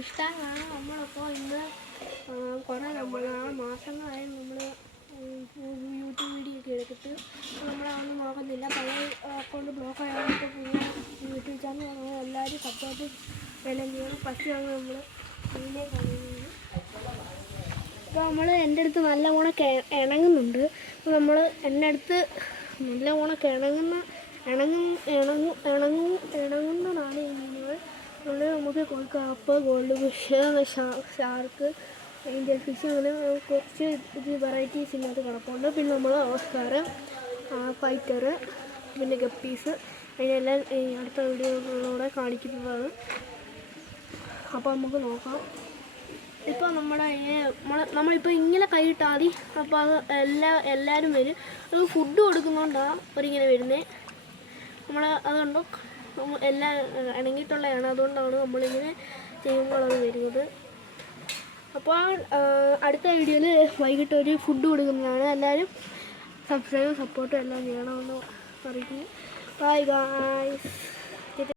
ഇഷ്ടമാണ്. നമ്മളിപ്പോൾ ഇന്ന് കുറേ മാസങ്ങളായി നമ്മൾ യൂട്യൂബ് വീഡിയോ ഒക്കെ എടുത്തിട്ട് നമ്മളതൊന്നും നോക്കുന്നില്ല. പഴയ അക്കൗണ്ട് ബ്ലോക്ക് ആയപ്പോൾ പിന്നെ യൂട്യൂബ് ചാനൽ കാണുമ്പോൾ എല്ലാവരും സപ്പോർട്ട് എല്ലാം ചെയ്യണം. ഫസ്റ്റ് ആണ് നമ്മൾ ഇതിനെ കാണുന്നത്. അപ്പോൾ നമ്മൾ എൻ്റെ അടുത്ത് നല്ല ഓണക്ക് ഇണങ്ങുന്നുണ്ട്. അപ്പോൾ നമ്മൾ എൻ്റെ അടുത്ത് നല്ല ഓണക്ക് ഇണങ്ങുന്നതാണ് ഈ മീനുകൾ. അതുകൊണ്ട് നമുക്ക് cup, gold fish, shark, Angel fish, അങ്ങനെ കുറച്ച് വെറൈറ്റീസ് ഇല്ലാത്ത കിടപ്പുണ്ട്. പിന്നെ നമ്മൾ ഓസ്കാർ, ഫൈറ്റർ, പിന്നെ ഗപ്പീസ്, അതിനെല്ലാം അടുത്ത വീഡിയോകളിലൂടെ കാണിക്കുന്നതാണ്. അപ്പോൾ നമുക്ക് നോക്കാം. ഇപ്പോൾ നമ്മളിപ്പോൾ ഇങ്ങനെ കൈയിട്ടാൽ മതി. അപ്പോൾ അത് എല്ലാവരും വരും. അത് ഫുഡ് കൊടുക്കുന്നതുകൊണ്ടാണ് അവരിങ്ങനെ വരുന്നത്. അതുകൊണ്ടോ എല്ലാം ഇണങ്ങിയിട്ടുള്ളതാണ്. അതുകൊണ്ടാണ് നമ്മളിങ്ങനെ ചെയ്യുമ്പോൾ അത് വരുന്നത്. അപ്പോൾ അടുത്ത വീഡിയോയിൽ വൈകിട്ട് ഒരു ഫുഡ് കൊടുക്കുന്നതാണ്. എല്ലാവരും സബ്സ്ക്രൈബും സപ്പോർട്ടും എല്ലാം ചെയ്യണമെന്ന് അറിയിക്കുന്നു. Bye guys.